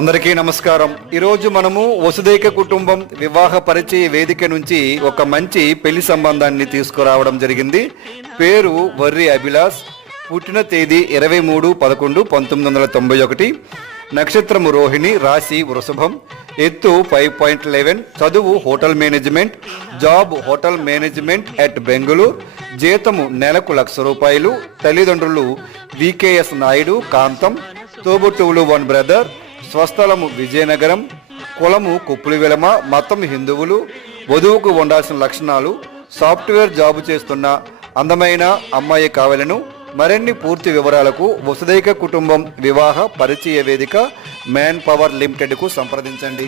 అందరికీ నమస్కారం. ఈరోజు మనము వసుదైక కుటుంబం వివాహ పరిచయ వేదిక నుంచి ఒక మంచి పెళ్లి సంబంధాన్ని తీసుకురావడం జరిగింది. పేరు వర్రి అభిలాష్, పుట్టిన తేదీ 23/11/1991, నక్షత్రము రోహిణి, రాశి వృషభం, ఎత్తు 5.11, చదువు hotel management, job hotel management at Bengaluru, జీతము నెలకు ₹1,00,000, తల్లిదండ్రులు వికేఎస్ నాయుడు, కాంతం, తోబుట్టువులు 1 బ్రదర్, స్వస్థలము విజయనగరం, కులము కుప్పులి వెలమ, మతం హిందువులు, వధువుకు ఉండాల్సిన లక్షణాలు సాఫ్ట్వేర్ జాబు చేస్తున్న అందమైన అమ్మాయి కావాలను. మరిన్ని పూర్తి వివరాలకు వసుదైక కుటుంబం వివాహ పరిచయ వేదిక మ్యాన్ పవర్ లిమిటెడ్కు సంప్రదించండి.